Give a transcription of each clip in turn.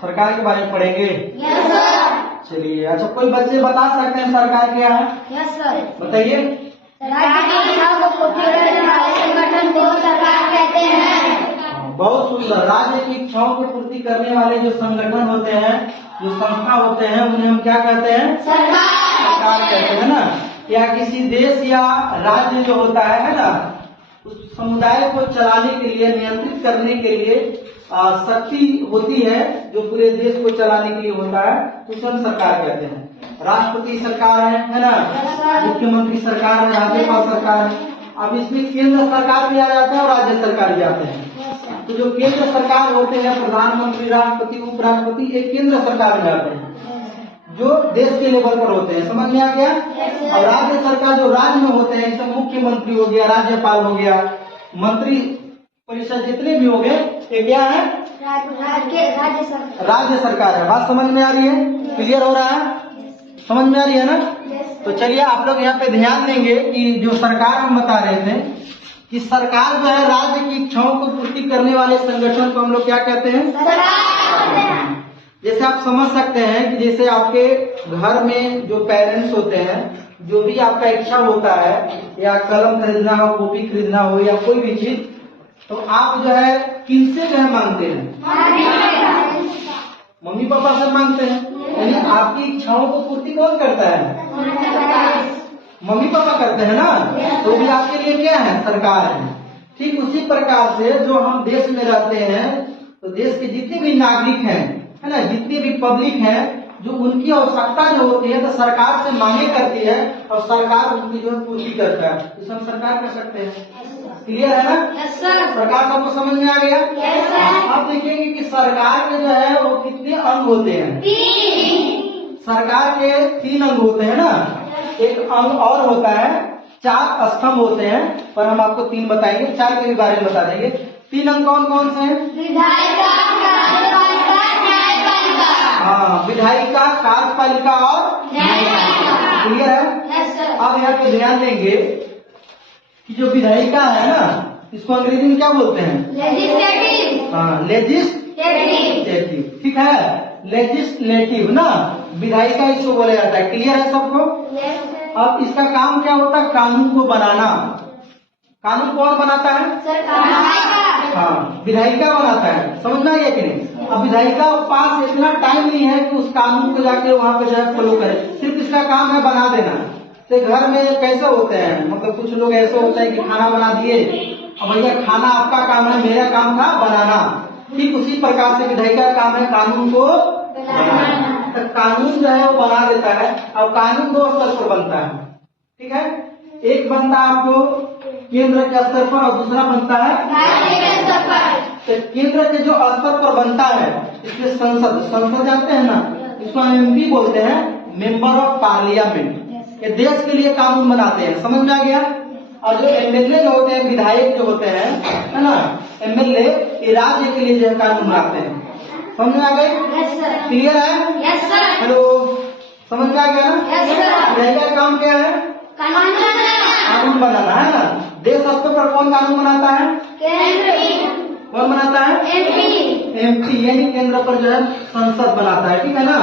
सरकार के बारे में पढ़ेंगे। Yes sir. चलिए, अच्छा कोई बच्चे बता सकते हैं सरकार क्या है? Yes sir. बताइए। राज्य की इच्छाओं को पूर्ति करने वाले संगठन को सरकार कहते हैं। बहुत सुंदर। राज्य की इच्छाओं को पूर्ति करने वाले जो संगठन होते हैं, जो संस्था होते हैं, उन्हें हम क्या कहते हैं? सरकार कहते हैं ना। या किसी देश या राज्य जो होता है ना, उस समुदाय को चलाने के लिए, नियंत्रित करने के लिए शक्ति होती है जो पूरे देश को चलाने के लिए होता है, तो उसे हम सरकार कहते हैं। राष्ट्रपति सरकार है ना, मुख्यमंत्री सरकार है, राज्यपाल सरकार है। अब इसमें केंद्र सरकार भी आ जाते हैं और राज्य सरकार भी आते हैं। तो जो केंद्र सरकार होते हैं, प्रधानमंत्री, राष्ट्रपति, उपराष्ट्रपति, ये केंद्र सरकार में आते हैं जो देश के लेवल पर होते हैं। समझ में आ गया? और राज्य सरकार जो राज्य में होते हैं, जैसे मुख्यमंत्री हो गया, राज्यपाल हो गया, मंत्री परिषद जितने भी हो गए, ये क्या है? राज्य सरकार है। बात समझ में आ रही है? क्लियर हो रहा है? समझ में आ रही है ना? तो चलिए आप लोग यहाँ पे ध्यान देंगे कि जो सरकार हम बता रहे थे कि सरकार जो है राज्य की इच्छाओं को पूर्ति करने वाले संगठन को हम लोग क्या कहते हैं? सरकार। जैसे आप समझ सकते हैं कि जैसे आपके घर में जो पेरेंट्स होते हैं, जो भी आपका इच्छा होता है, या कलम खरीदना हो, कॉपी खरीदना हो, या कोई भी चीज, तो आप जो है किनसे जो है मांगते हैं? मम्मी पापा से मांगते हैं। यानी आपकी इच्छाओं को पूर्ति कौन करता है? मम्मी पापा करते हैं ना। तो भी आपके लिए क्या है? सरकार है। ठीक उसी प्रकार से जो हम देश में रहते हैं, तो देश के जितने भी नागरिक हैं, है ना, जितने भी पब्लिक हैं, जो उनकी आवश्यकता जो होती है तो सरकार से मांगे करती है और सरकार उनकी जो है पूर्ति करता है। तो हम सरकार कर सकते हैं। क्लियर है ना? Yes sir. सरकार सबको समझ में आ गया? Yes sir. आप देखेंगे कि सरकार के जो है वो कितने अंग होते हैं? 3। सरकार के 3 अंग होते हैं ना। एक अंग और होता है, 4 स्तंभ होते हैं, पर हम आपको 3 बताएंगे, 4 के भी बारे में बता देंगे। 3 अंग कौन कौन से हैं? विधायिका, कार्यपालिका, न्यायपालिका। हाँ, विधायिका, कार्यपालिका और न्यायपालिका। क्लियर है? Yes sir. अब यहाँ पे ध्यान देंगे कि जो विधायिका है ना, इसको अंग्रेजी में क्या बोलते हैं? लेजिस्लेटिव। हाँ, लेजिस्लेटिव। ठीक है, लेजिस्लेटिव ना, विधायिका इसको बोला जाता है। क्लियर है सबको? Yes sir. अब इसका काम क्या होता है? कानून को बनाना। कानून कौन बनाता है? सरकार। हाँ, विधायिका बनाता है। समझ में आ गया कि नहीं? अब विधायिका के पास इतना टाइम नहीं है कि उस कानून को जाके वहाँ पे जो है फॉलो करे, सिर्फ इसका काम है बना देना। तो घर में कैसे होते हैं, मतलब कुछ लोग ऐसे होते हैं कि खाना बना दिए, अब भैया खाना आपका काम है, मेरा काम था बनाना। ठीक उसी प्रकार से विधायिका का काम है कानून को बनाना। तो कानून जो है वो बना देता है। अब कानून 2 स्तर पर बनता है। ठीक है, एक बनता है आपको केंद्र के स्तर पर और दूसरा बनता है राज्य के स्तर पर। तो केंद्र के जो स्तर पर बनता है, इसमें संसद जानते हैं ना, इसको MP बोलते हैं, मेंबर ऑफ पार्लियामेंट। ये देश के लिए कानून बनाते हैं। समझ में आ गया? और जो MLA जो होते हैं, विधायक जो होते हैं, है ना, MLA, ये राज्य के लिए जो है कानून बनाते हैं। समझ में आ गए? Yes sir. क्लियर है? Yes sir. हेलो, समझ में आ गया ना? Yes sir. विधायिका का काम क्या है? कानून बनाना, है ना। देश स्तर पर कौन कानून बनाता है? केंद्र। कौन बनाता है? MP, यानी केंद्र पर जो है संसद बनाता है। ठीक है ना।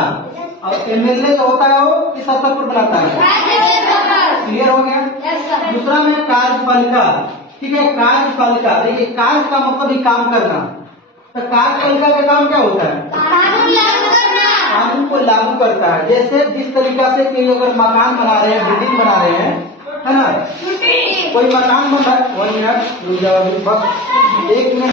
और MLA जो होता है वो किस स्तर पर बनाता है? राज्य के स्तर पर। क्लियर हो गया? Yes sir. दूसरा में कार्यपालिका। ठीक है, कार्यपालिका, देखिए कार्य का मतलब ही काम करना। तो कार्यपालिका का काम क्या होता है? कानून लागू करना। कानून को लागू करता है। जैसे जिस तरीका से कोई अगर मकान बना रहे हैं, बिल्डिंग बना रहे हैं, है ना, कोई मकान बन रहा है, 1 मिनट रुक जाओ, बस 1 मिनट